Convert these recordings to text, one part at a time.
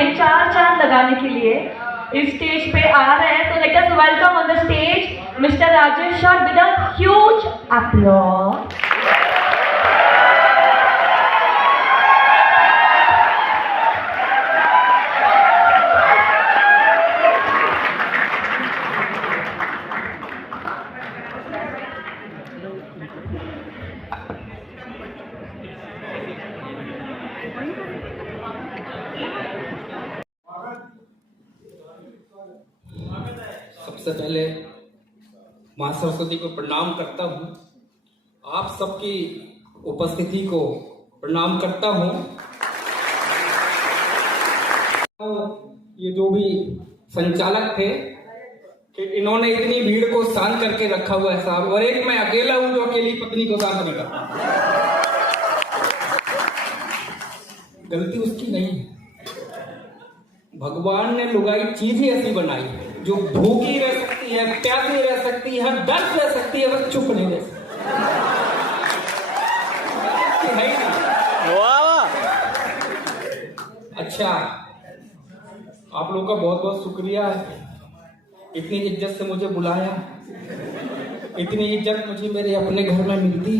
हमें चार चांद लगाने के लिए इस स्टेज पे आ रहे हैं। तो let us welcome on the stage mister Rajesh sir with a huge applause. सबसे पहले मां सरस्वती को प्रणाम करता हूँ, आप सबकी उपस्थिति को प्रणाम करता हूँ। ये जो भी संचालक थे कि इन्होंने इतनी भीड़ को शांत करके रखा हुआ है साहब, और एक मैं अकेला हूँ जो अकेली पत्नी को शांत नहीं करता। गलती उसकी नहीं है, भगवान ने लुगाई चीज ही ऐसी बनाई है जो भूखी रह सकती है, प्यासी रह सकती है, दर्द रह सकती है, बस चुप नहीं रह सकती है ना। अच्छा, आप लोगों का बहुत बहुत शुक्रिया है, इतनी इज्जत से मुझे बुलाया। इतनी इज्जत मुझे मेरे अपने घर में मिलती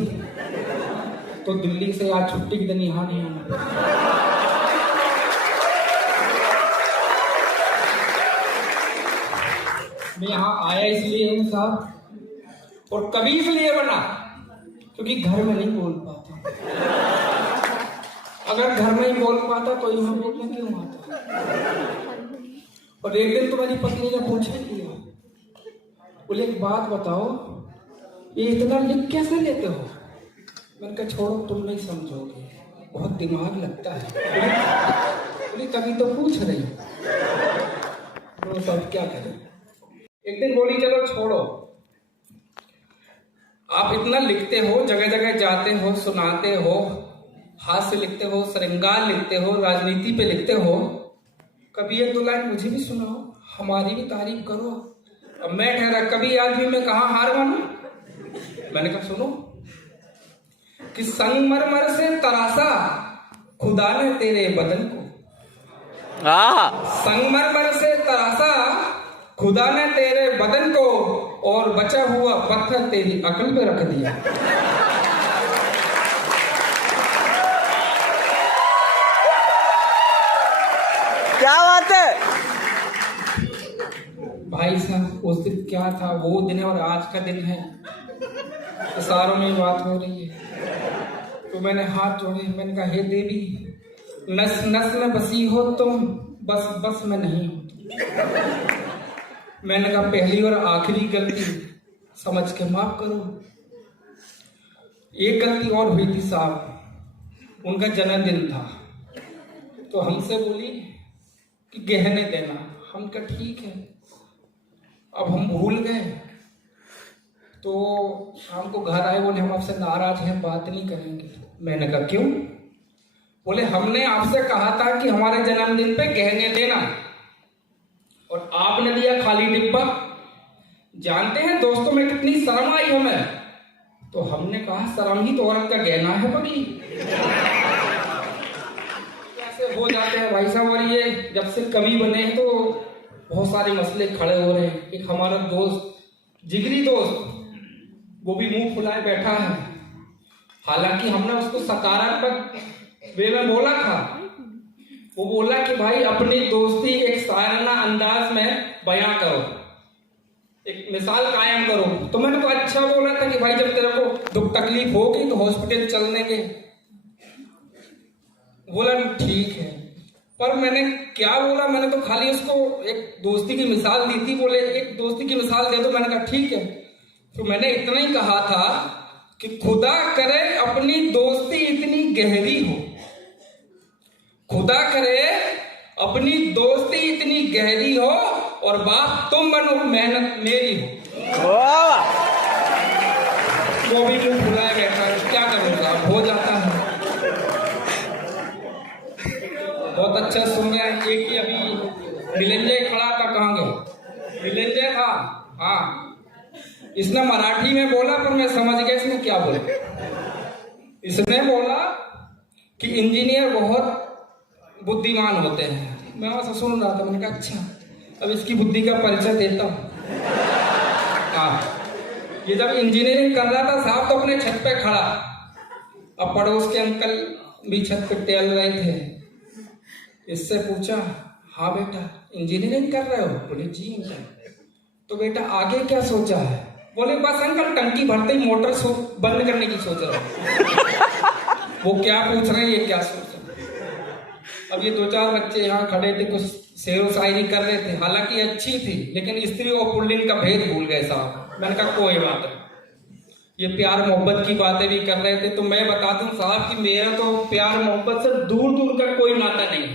तो दिल्ली से आज छुट्टी के दिन यहाँ नहीं आना। मैं यहाँ आया इसलिए हूँ साहब, और कभी इसलिए बना क्योंकि घर में नहीं बोल पाता। अगर घर में ही बोल पाता तो यहाँ बोलने क्यों आता। और एक दिन तुम्हारी पत्नी ने पूछा किया, बोले एक बात बताओ, ये इतना लिख कैसे लेते हो? मैंने कहा छोड़ो, तुम नहीं समझोगे, बहुत दिमाग लगता है। बोली तभी तो पूछ रही हो, सब क्या करें। एक दिन बोली चलो छोड़ो, आप इतना लिखते हो, जगह जगह जाते हो, सुनाते हो, हास्य लिखते हो, श्रृंगार लिखते हो, राजनीति पे लिखते हो, कभी एक दो लाइन मुझे भी सुनाओ, हमारी भी तारीफ करो। अब मैं ठहरा, कभी आदमी में कहा हार मानू। मैंने कहा सुनो कि संगमरमर से तरासा खुदा ने तेरे बदन को, संगमरमर से तरासा खुदा ने तेरे बदन को, और बचा हुआ पत्थर तेरी अकल पे रख दिया। क्या बात है भाई साहब, उस दिन क्या था, वो दिन और आज का दिन है, इशारों में बात हो रही है। तो मैंने हाथ जोड़े, मैंने कहा हे देवी, नस नस में बसी हो तुम, बस बस में नहीं हो। मैंने कहा पहली और आखिरी गलती समझ के माफ करो। एक गलती और हुई थी साहब, उनका जन्मदिन था तो हमसे बोली कि गहने देना। हम कहा ठीक है। अब हम भूल गए, तो शाम को घर आए, बोले हम आपसे नाराज हैं, बात नहीं करेंगे। मैंने कहा क्यों? बोले हमने आपसे कहा था कि हमारे जन्मदिन पे गहने देना, और आपने दिया खाली डिब्बा। जानते हैं दोस्तों में कितनी शर्म आई हमें। तो हमने कहा शर्म ही तो औरत का गहना है बड़ी। कैसे हो जाते हैं भाई साहब, और ये जब से कवि बने हैं तो बहुत सारे मसले खड़े हो रहे हैं। एक हमारा दोस्त, जिगरी दोस्त, वो भी मुंह फुलाए बैठा है, हालांकि हमने उसको सकारात्मक वे में बोला था। वो बोला कि भाई अपनी दोस्ती एक शायराना अंदाज में बयां करो, एक मिसाल कायम करो। तो मैंने तो अच्छा बोला था कि भाई जब तेरे को दुख तकलीफ होगी तो हॉस्पिटल चल देंगे। बोला ठीक है, पर मैंने क्या बोला, मैंने तो खाली उसको एक दोस्ती की मिसाल दी थी। बोले एक दोस्ती की मिसाल दे दो। मैंने कहा ठीक है। तो मैंने इतना ही कहा था कि खुदा करे अपनी दोस्ती इतनी गहरी हो, खुदा करे अपनी दोस्ती इतनी गहरी हो, और बात तुम बनो, मेहनत मेरी हो। वो भी मुंह फुलाए बैठा है, क्या करूंगा, हो जाता है। बहुत अच्छा सुन रहा है। एक ही अभी मिलंजय खड़ा था, कहाँ गए? मिलंजय था, हाँ, इसने मराठी में बोला, पर मैं समझ गया इसने क्या बोला। इसने बोला कि इंजीनियर बहुत बुद्धिमान होते हैं, मैं वहां से सुन रहा था, मैंने कहा अच्छा अब इसकी बुद्धि का परिचय देता हूँ। ये जब इंजीनियरिंग कर रहा था साहब तो अपने छत पे खड़ा, अब पड़ोस के अंकल भी छत पे टहल रहे थे, इससे पूछा हाँ बेटा इंजीनियरिंग कर रहे हो? बोले जी अंकल। तो बेटा आगे क्या सोचा है? बोले बस अंकल टंकी भरते ही मोटर बंद करने की सोच रहा हूं। वो क्या पूछ रहे हैं ये क्या सोच रहे हैं। अब ये 2-4 बच्चे यहाँ खड़े थे, कुछ शेर व शायरी कर रहे थे, हालांकि अच्छी थी लेकिन स्त्री और पुल्लिंग का भेद भूल गए साहब। मैंने कहा कोई बात नहीं, ये प्यार मोहब्बत की बातें भी कर रहे थे। तो मैं बता दूं साहब कि मेरा तो प्यार मोहब्बत से दूर दूर का कोई नाता नहीं।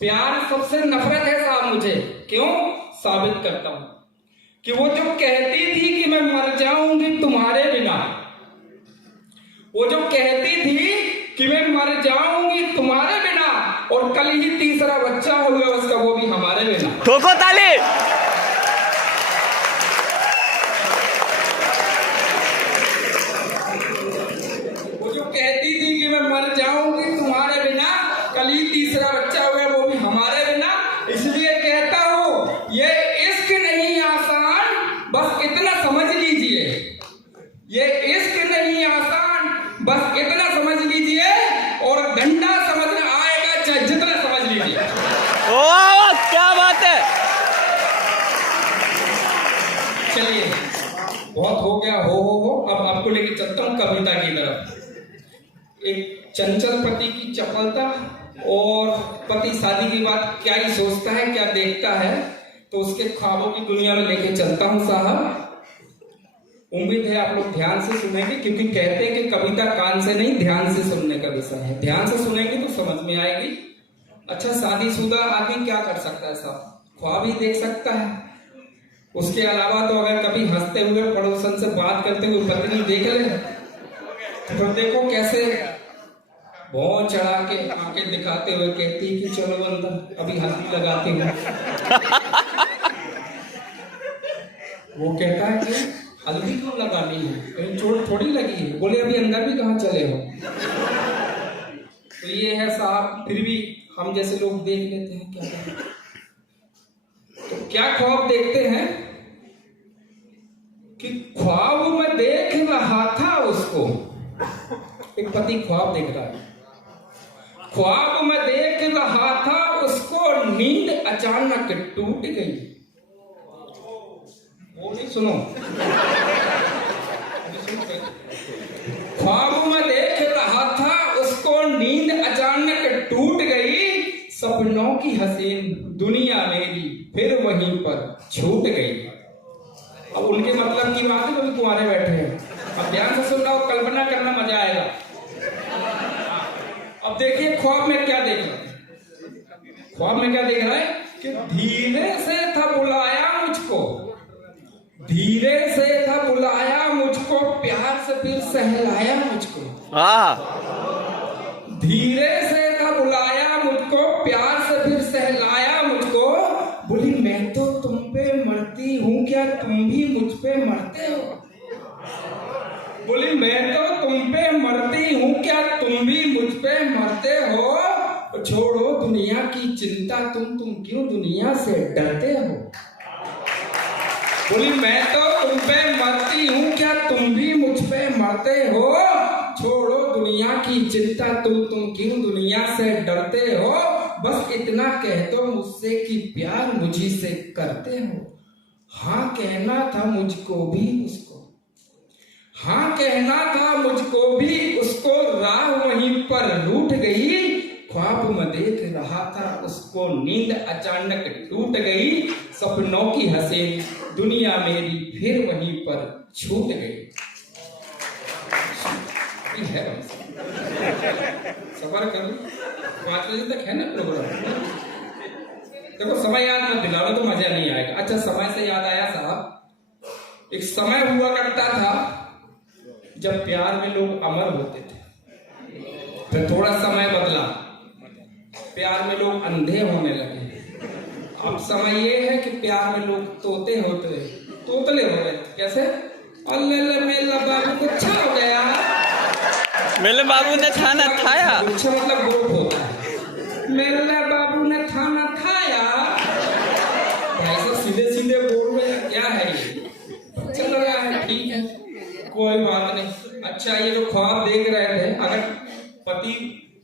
प्यार सबसे नफरत है साहब मुझे। क्यों? साबित करता हूं कि वो जो कहती थी कि मैं मर जाऊंगी तुम्हारे बिना, वो जो कहती थी कि मैं मर जाऊंगी तुम्हारे बिना, और कल ही तीसरा बच्चा हो गया उसका, वो भी हमारे बिना। ठोको ताली। वो जो कहती थी कि मैं मर जाऊंगी तुम्हारे बिना, कल ही तीसरा बच्चा हो गया, वो भी हमारे बिना। इसलिए कहता हूं ये इश्क नहीं आसान, बस इतना समझ लीजिए। ये इश्क नहीं आसान, बस इतना समझ लीजिए, और डंडा समझना आएगा चाहे जितना समझ लीजिए। वाह क्या बात है। चलिए बहुत हो गया, हो अब आपको लेके चलता हूँ कविता की तरफ। एक चंचल पति की चपलता, और पति शादी की बात क्या ही सोचता है क्या देखता है, तो उसके ख्वाबों की दुनिया में लेके चलता हूँ साहब। उम्मीद है आप लोग ध्यान से सुनेंगे, क्योंकि कहते हैं कि कविता कान से नहीं ध्यान से सुनने का विषय है। ध्यान से सुनेंगे तो समझ में आएगी। अच्छा शादीशुदा आदमी क्या कर सकता है साहब? ख्वाब ही देख सकता है। उसके अलावा तो अगर कभी हंसते हुए पड़ोसन से बात करते हुए पत्नी देख ले तो देखो कैसे बहुत चढ़ा के आंखें दिखाते हुए कहती कि चलो अंदर अभी हल्दी लगाते हैं। वो कहता है कि हल्दी क्यों लगानी है, कहीं चोट थोड़ी लगी है। बोले अभी अंदर भी कहाँ चले हो। तो ये है साहब, फिर भी हम जैसे लोग देख लेते हैं क्या करें। तो क्या ख्वाब देखते हैं कि ख्वाब में देख रहा था उसको, एक पति ख्वाब देख रहा है, ख्वाब में देख रहा था उसको, नींद अचानक टूट गई। वो नहीं सुनो, ख्वाब में देख रहा था उसको, नींद अचानक टूट गई। सपनों की हसीन दुनिया मेरी फिर वहीं पर छूट गई। अब उनके मतलब की बात है, कभी कुंवारे बैठे हैं। अब ध्यान से सुनना और कल्पना करना, मजा आएगा। अब देखिए ख्वाब में क्या देख रहा है। ख्वाब में क्या देख रहा है कि धीरे से था बुलाया मुझको, धीरे से था बुलाया मुझको, प्यार से फिर सहलाया मुझको। धीरे से था बुलाया मुझको, प्यार से फिर सहलाया मुझको। बोली मैं तो तुम पे मरती हूँ, क्या तुम भी मुझ पे मरते हो। बोली मैं तो तुम पे मरती हूँ, क्या तुम भी मुझ पे मरते हो। छोड़ो दुनिया की चिंता, तुम क्यों दुनिया से डरते हो। बोली मैं तो तुम पे मरती हूँ, क्या तुम भी मुझ पे मरते हो। छोड़ो दुनिया की चिंता, तुम क्यों दुनिया से डरते हो। बस इतना कह दो मुझसे कि प्यार मुझी से करते हो। हाँ कहना था मुझको भी उसको, हाँ कहना था मुझको भी उसको, राह वहीं पर रूठ गई। ख्वाब में देख रहा था उसको, नींद अचानक टूट गई। सपनों की हसीन दुनिया मेरी फिर वहीं पर छूट गई। है सफर कर 5 बजे तक है ना प्रोग्राम। देखो समय याद मत दिलाओ तो मजा नहीं आएगा। अच्छा समय से याद आया साहब, एक समय हुआ करता था जब प्यार में लोग अमर होते थे। फिर थोड़ा समय बदला, प्यार में लोग अंधे होने लगे। अब समय ये है कि प्यार में लोग तोतले हो गए। कैसे? अल्लाह मेला बाबू को अच्छा हो गया, मेरे बाबू ने खाना खाया। अच्छा मतलब ग्रुप होता है। मेरे बाबू ने खाना अच्छा, ये जो ख्वाब देख रहे थे, अगर पति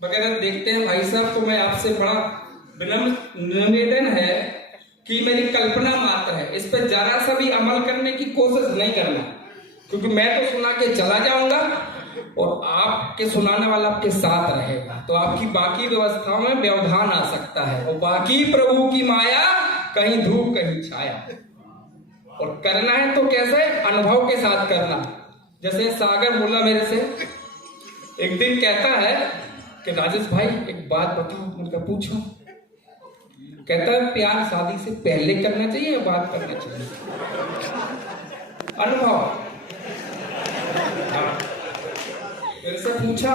वगैरह देखते हैं भाई साहब, तो मैं आपसे बड़ा विनम्र निवेदन है कि मेरी कल्पना मात्र है, इस पर जरा सा भी अमल करने की कोशिश नहीं करना, क्योंकि मैं तो सुना के चला जाऊंगा और आपके सुनाने वाला आपके साथ रहेगा, तो आपकी बाकी व्यवस्थाओं में व्यवधान आ सकता है, और बाकी प्रभु की माया, कहीं धूप कहीं छाया। और करना है तो कैसे, अनुभव के साथ करना। जैसे सागर बोला मेरे से, एक दिन कहता है कि राजेश भाई एक बात बताओ। उनका पूछो। कहता है प्यार शादी से पहले करना चाहिए या बाद करना चाहिए? अनुभव। हाँ। मेरे से पूछा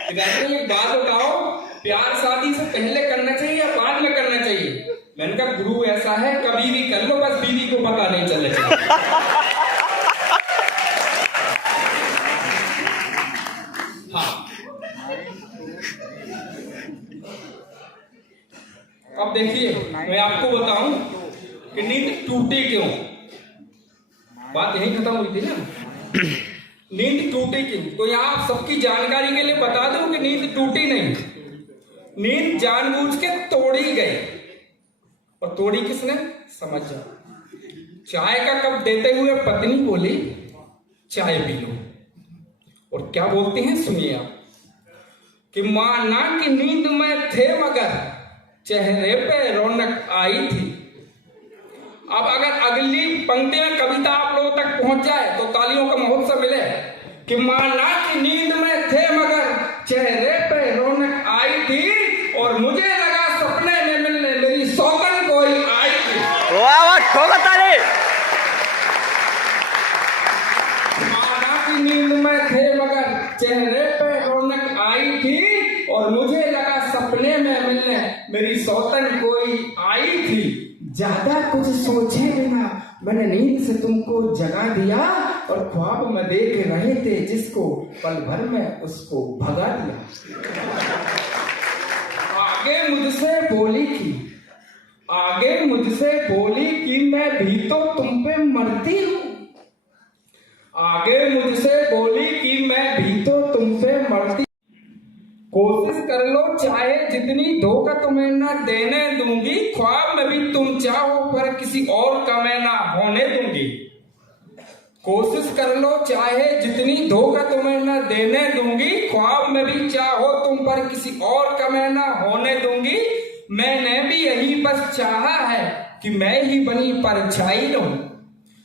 कि राजेश एक बात बताओ, प्यार शादी से पहले करना चाहिए या बाद में करना चाहिए? मैंने कहा गुरु ऐसा है, कभी भी कर लो, बस बीवी को पता नहीं चले। हाँ। अब देखिए, मैं आपको बताऊं कि नींद टूटी क्यों। बात यही खत्म हुई थी ना, नींद टूटी क्यों। तो यहाँ आप सबकी जानकारी के लिए बता दूं कि नींद टूटी नहीं, नींद जानबूझ के तोड़ी गई। और तोड़ी किसने, समझ जाओ। चाय का कप देते हुए पत्नी बोली चाय पी लो, और क्या बोलती हैं सुनिए आप, कि माना कि नींद में थे मगर चेहरे पे रौनक आई थी। अब अगर अगली पंक्ति में कविता आप लोगों तक पहुंच जाए तो तालियों का महोत्सव मिले, कि माना कि नींद में थे मगर चेहरे पे रौनक आई थी, और मुझे लगा सपने में मिलने मेरी सौगन कोई आई थी। वाह वाह, ठोका ताली। माना कि नींद में थे मगर चेहरे पे रौनक आई थी, और मुझे लगा सपने में मिलने मेरी सौतन कोई आई थी। ज्यादा कुछ सोचे बिना मैंने नींद से तुमको जगा दिया, और ख्वाब में देख रहे थे जिसको पल भर में उसको भगा दिया। आगे मुझसे बोली कि मैं भी तो तुम पे मरती हूँ। आगे मुझसे बोली कि मैं भी तो तुम पे मरती। कोशिश कर लो चाहे जितनी, धोखा तुम्हें ना देने दूंगी। ख्वाब में भी तुम चाहो पर किसी और का मैं ना होने दूंगी। कोशिश कर लो चाहे जितनी, धोखा तुम्हें ना देने दूंगी। ख्वाब में भी चाहो तुम पर किसी और का मैं ना होने दूंगी। मैंने भी यही बस चाहा है कि मैं ही बनी परछाई रहूं।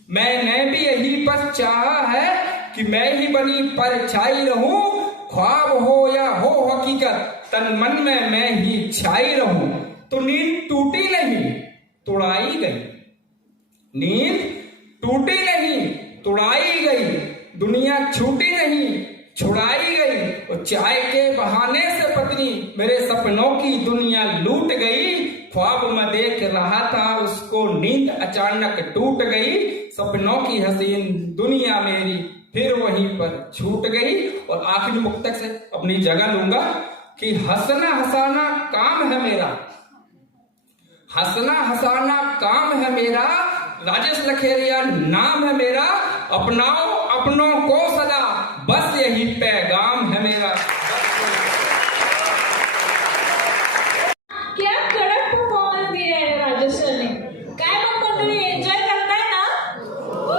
मैंने भी यही बस चाहा है कि मैं ही बनी परछाई रहूं। ख्वाब हो या हो हकीकत, तन मन में मैं ही छाई रहूं। तो नींद टूटी नहीं, तुड़ाई गई। नींद टूटी नहीं, तुड़ाई गई। दुनिया छूटी नहीं, छुड़ाई गई। और चाय के बहाने से पत्नी मेरे सपनों की दुनिया लूट गई। ख्वाब में देख रहा था उसको, नींद अचानक टूट गई। सपनों की हसीन दुनिया मेरी फिर वहीं पर छूट गई। और आखिरी मुक्तक से अपनी जगह लूंगा कि हंसना हंसाना काम है मेरा, हंसना हंसाना काम है मेरा। राजेश लखेरिया नाम है मेरा। अपनाओ अपनों को सदा, बस यही पैगाम है मेरा। क्या कड़क परफॉर्मेंस दिया है राजेश सर ने। काय मग मंडळी, एंजॉय करताय ना?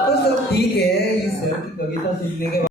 तो सब ठीक है, इस सर की कविता सुनने के बाद